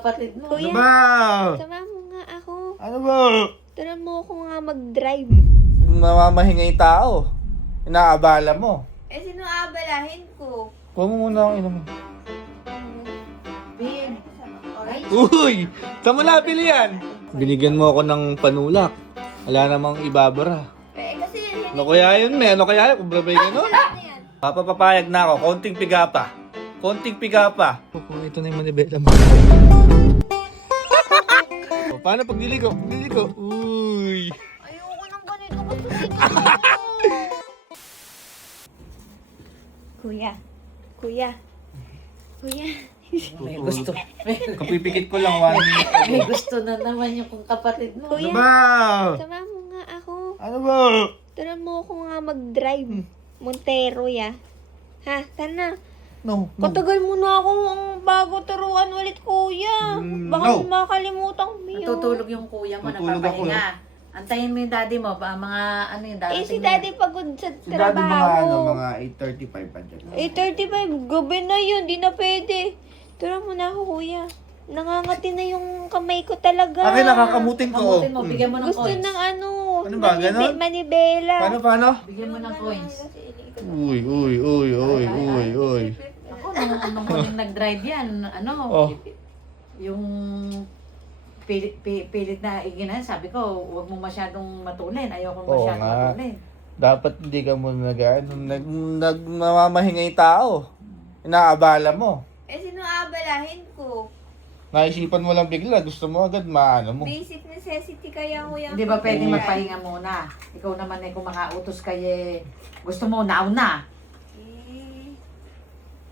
kapatid mo. Kuya, Ano ba? sama mo nga ako. Ano ba? Turan mo ako nga mag-drive. Mamamahingay tao. Inaabala mo. Eh, sino aabalahin ko? Huwag mo muna akong inumin. Babe. Ay, Uy! Saan mo nabili yan? Binigyan mo ako ng panulak. Wala namang ibabara. Eh, kasi yun, Ano kaya yun, me? Ano kaya yun? Kung babay gano'n? wala na yan. Papapapayag na ako. Konting piga pa. Konting piga pa. Kung ito na yung manibela mo. Paano pag diligo? Diligo. Uy! Ayoko nang ganito. Gusto dito. Kuya. Kuya. Kuya. may gusto. Kapipikit ko lang 1 minute. May gusto na naman yung kung kapatid mo. Kuya. Ano ba? Sama mo nga ako. Ano ba? Turan mo ako nga mag-drive. Montero, ya. Ha? Tara. No. Katagal mo na akong bago turuan ulit, kuya. Baka no. makalimutan ko yun. Natutulog yung kuya mo, Natutulog ako, nagpapahinga. Antayin mo yung daddy mo, mga ano yung daddy Eh, si daddy pagod sa Si daddy trabaho. mga 8:35 pa dyan. 8:35, gabi na yun, di na pwede. Turan mo na ako, kuya. Nangangati na yung kamay ko talaga. Akin nakakamutin ko. Kamutin mo, bigyan mo ng Gusto coins. ng ano, Ano ba, ganon? manibela. Paano? Bigyan mo ng coins. Uy. Ako, nung huling nag-drive yan, ano, Oh. yung pilit na iginahan, sabi ko, huwag mo masyadong matulin. Ayoko Oo masyadong nga. matulin. Dapat hindi ka muna namamahingay tao. Inaabala mo. Eh, sino aabalahin ko? Naisipan mo lang bigla. Gusto mo agad maano mo. Basic necessity kaya, kuya. Hindi ba pwedeng magpahinga muna? Ikaw naman kung makautos kayo, gusto mo nauna. Eh,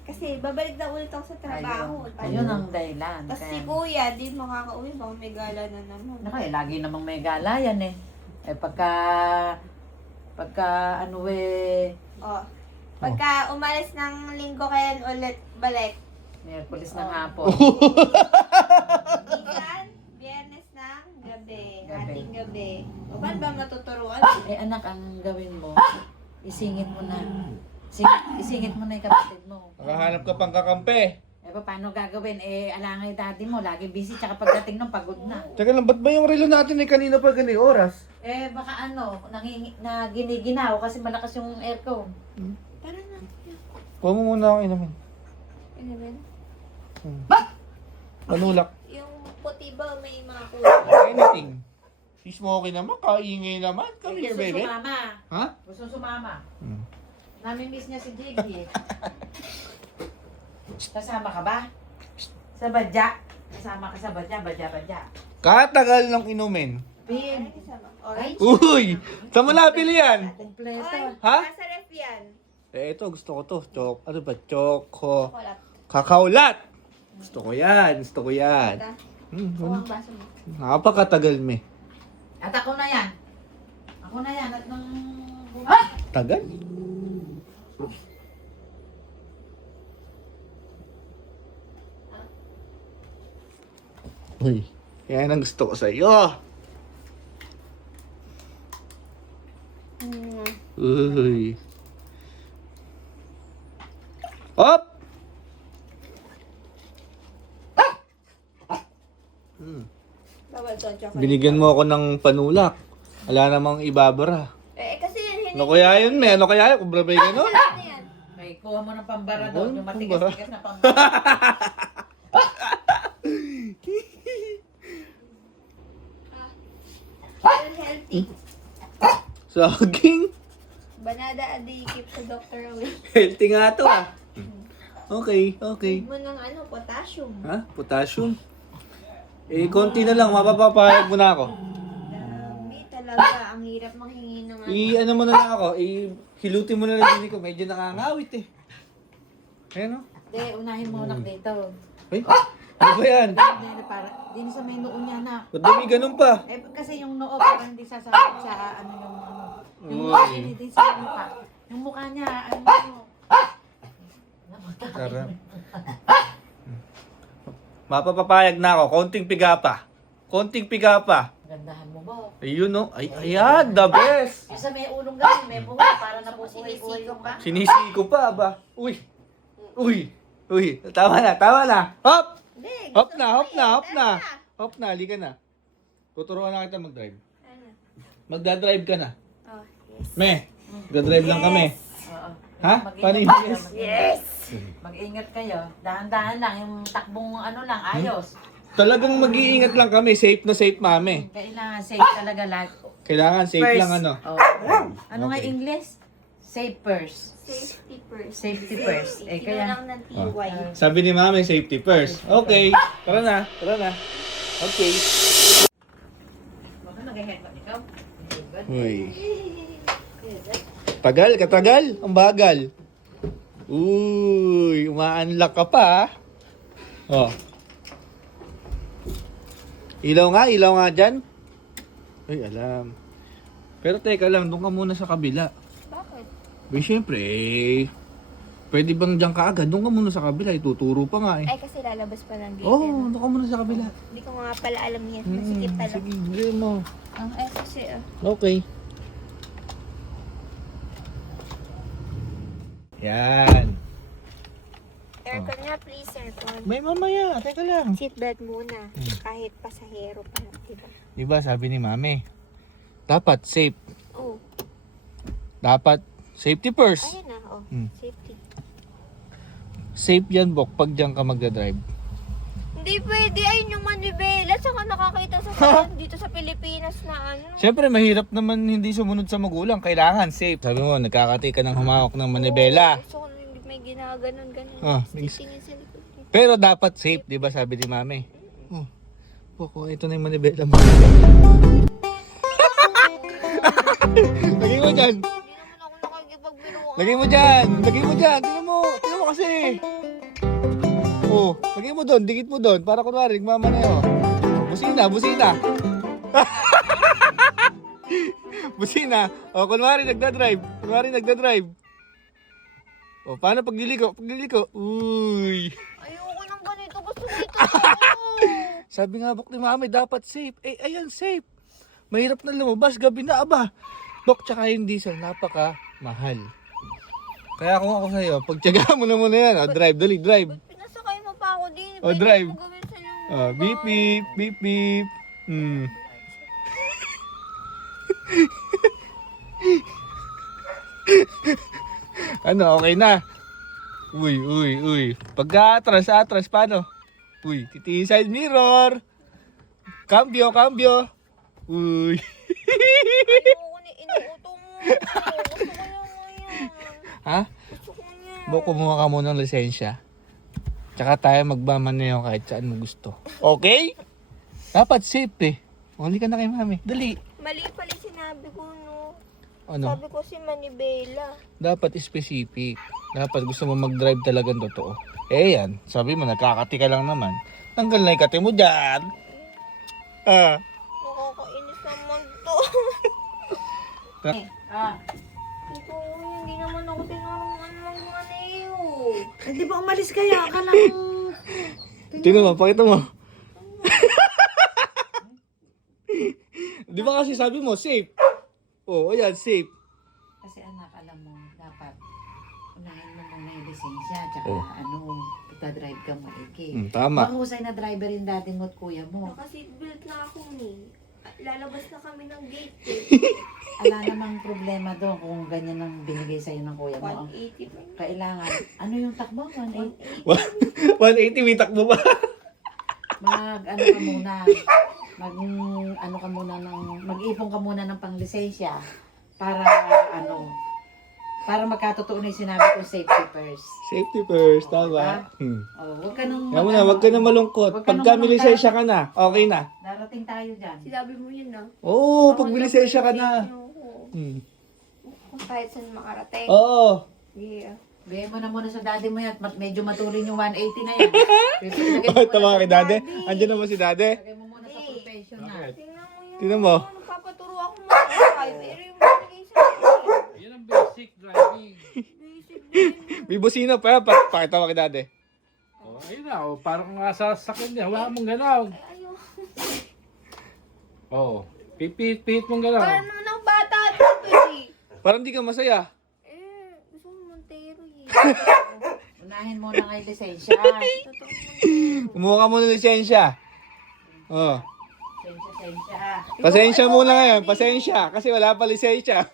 kasi babalik na ulit ako sa trabaho. Ayun ang dahilan. Tapos si Kaya- kuya, di makaka-uwi. Baka may gala na naman. Naku, lagi namang may gala yan eh. Eh pagka ano Oh. Pagka umalis ng linggo kayan ulit, balik. Miyerkules ng hapon. Minsan, biyernes ng gabi. Gabi. Ating gabi. O paano ba matuturuan? Eh anak, ang gawin mo, isingit mo na. Isingit mo na yung kapatid mo. Nakahanap ka pang kakampi. Eh paano gagawin? Eh alangay daddy mo, lagi busy, tsaka pagdating nung pagod na. Teka lang, ba't ba yung relo natin eh kanina pa ganito oras? Eh baka ano, na giniginaw kasi malakas yung aircon. Tara na. Huwag mo muna akong inumin. Ano ba? Panulak. Yung puti ba may mga kulay? Anything. Si Smokey naman, kaingay naman. Come here, Gusto baby. sumama. Ha? Gusto sumama. Hmm. Nami-miss niya si Jiggy. Kasama ka ba? Sa badya? Kasama ka sa badya, badya. Katagal ng inumin. Pin. Ay, Uy! Saan mo nabili yan? kompleto. Ha? Nasa ref yan. Eh, ito, gusto ko to. Ano ba? Choco. Chocolate. Kakaulat! Gusto ko yan. Ata. Ano? Ang baso mo. Napakatagal, me. At ako na yan. Ako na yan. At nung... Tagal? Uy, yan ang gusto ko sa iyo. Uy. Up! Bawal to, chocolate. Binigyan mo ako ng panulak. Wala namang ibabara. Eh, kasi yan, Ano kaya yun, me? Ano kaya yun? Kung babay gano'n? Wala na yan. May kuha mo ng pambara Ano? doon. Yung Pambara? matigas-tigas na pambara. Well, healthy. Saging. Banada adikip sa Dr. Away. Healthy nga to ah. Okay. Mo ng ano, potassium. Ha? Potassium? Eh, konti na lang. Mapapapayag mo na ako. Dami talaga. Ang hirap manghingi ng ano. Ano mo na lang ako. Hilutin mo na lang din ko. Medyo nakangawit eh. Ayan o. Hindi, unahin mo anak dito. Ay, ano ba yan? Hindi, para, di sa may noo niya na. Ba't dami ganun pa? Eh, kasi yung noo, parang hindi sasakit sa ano yung ano. Yung Uy. mukha, hindi sa mukha. Yung mukha niya, ano. Sarap. Mapapapayag na ako. Konting piga pa. Gandahan mo ba? Ayun o. Ay, ayan. The best. Yung sa may ulong ganun, may buhay, para napupuhay-buhay yung ba? Sinisiko pa ba? Uy. Tama na. Hop! Hindi, Hindi. Hop gusto na, ko hop na, eh. hop na. Tara. Hop na, halika na. Tuturuan na kita mag-drive. Ano? Magdadrive ka na. Oh, yes. Me, magdadrive lang kami. Oo. Ha? Mag-ingat Paano yung kayo, yes? mag-ingat. Mag-ingat kayo. Dahan-dahan lang. Yung takbong ano lang, ayos. Talagang mag-iingat lang kami. Safe na safe, mami. Kailangan safe talaga lahat. Kailangan safe First. lang ano. Oh. Ano nga Okay. English? Safe first. Safety first. Safety first. Eh, kaya- lang ng TY. Sabi ni mami, safety first. Okay. Tara na, tara na. Okay. Baka nag-headlock ikaw. Uy. Tagal, katagal. Ang bagal. Uy, uma-unlock ka pa. Ah. Oh. Ilaw nga dyan. Ay, alam. Pero teka lang, doon ka muna sa kabila. Bakit? Ay, syempre, pwede bang dyan ka agad? Doon ka muna sa kabila, ituturo pa nga eh. Ay, kasi lalabas pa ng gate. Oo, ano? doon ka muna sa kabila. Hindi ko nga pala alam yan. Masikip pala. Sige, gawin mo. Kasi Okay. Yan. aircon nga please, aircon. May mamaya, teka lang. Seatbelt muna. Kahit pasahero pa lang, diba? Diba sabi ni mami, dapat safe. Oh, Dapat safety first. ayun na. Oh, Hmm. safety. Safe yan, Bok, pag dyan ka magdadrive. Hindi pwede. Ayun yung manibela. Saan ka nakakita sa dito sa Pilipinas na ano? Siyempre, mahirap naman hindi sumunod sa magulang. Kailangan safe. Sabi mo, nagkakati ka ng humawak ng manibela. Gusto ko na hindi may ginaganon-ganon. Ah, Titingin sa likod. Pero dapat safe, di ba sabi ni mami? Oh, Bok, ito na yung manibela mo. Lagay mo dyan. Hindi naman ako nakikipagbiruan. Lagay mo dyan. Lagay mo dyan. Tingnan mo. Tingnan mo kasi. Oh, lagay mo doon. Dikit mo doon. Para kunwari, nagmamanayo. Busina, busina. Busina. O, kunwari, nagdadrive. Kunwari, nagdadrive. O, paano pag liliko? Pag liliko. Uy. Ayoko nang ganito. Gusto ko ito. Sabi nga, Bok, ni mami, dapat safe. Eh, ayan, safe. Mahirap na lumabas. Gabi na, aba. Bok, tsaka yung diesel, napaka mahal. Kaya kung ako sa'yo, pagtyaga mo na muna yan. O, drive, dali, drive. Ba't pinasakay mo pa ako din? Oh, Pwede drive. ko gawin sa'yo. Oh, beep, beep, beep, beep. Hmm. Ano, okay na? Uy, uy, uy. Pagka atras, paano? Uy, titi side mirror. Cambio, cambio. Uy. Ayoko ni inuuto mo. Gusto ko lang yan. Ha? Gusto ko niya. Bok, kumuha ka muna ng lisensya. Tsaka tayo magmamaneho kahit saan mo gusto. Okay? Dapat safe eh. Huli ka na kay mami. Dali. Mali pala sinabi ko, no? Ano? Sabi ko si Manibela. Dapat specific. Dapat gusto mo mag-drive talagang totoo. Eh yan, sabi mo nagkakati ka lang naman. Tanggal na yung kati mo dyan. Ah. Nakakainis naman to. Ah, Ito, hindi naman ako tinuruan ng maneho. eh, di ba umalis kaya? Akala ko... Tingnan mo, pakita mo. Di ba kasi sabi mo, safe? Oh, ayan, safe. Kasi anak, alam mo, dapat unahin mo muna yung lisensya. Tsaka Oh. drive ka maigi. Tama. Mahusay na driver yung dating mo't kuya mo. Naka-seatbelt na ako ni. Lalabas na kami ng gate eh. Ala namang problema doon kung ganyan ang binigay sa'yo ng kuya mo. 180 pa. Kailangan, ano yung takbo? 180? 180 may takbo ba? Ano ka muna, mag-ipon ka muna ng panglisensya para para magkatotoo na yung sinabi ko, safety first. Safety first, tama. Oh, wag ka nang Kaya mo na, wag ka na malungkot. Wag ka Pag nang lisensya ka na, okay na. Darating tayo dyan. Sinabi mo yun na. Oo, pag lisensya ka na. Kung kahit saan makarating. Oo. Yeah. Bigay mo na muna sa daddy mo yan. Medyo matulin yung 180 na yan. Ilagay mo Oh, muna tama sa kay dade. daddy. Andiyan naman si dade. Ilagay mo muna sa professional. Tingnan mo yun. Tingnan mo. Nagpapaturo ako mag-drive. Pero yung binigay sa akin. Yan ang basic driving. Basic din. May busina pa. Pakita mo kay dade. Oh, ayun na, oh, parang nasa sakyan niya. Wala mong galaw. Ay, ayaw. Oh, pipit mong galaw. Para naman ang bata dito eh. Parang di ka masaya. Gusto mo Montero eh. Unahin mo na nga yung lisensya. Totoo mo. Kumuha ka muna ng lisensya. Oh. Sensya. Pasensya muna ngayon, pasensya. Kasi wala pa lisensya.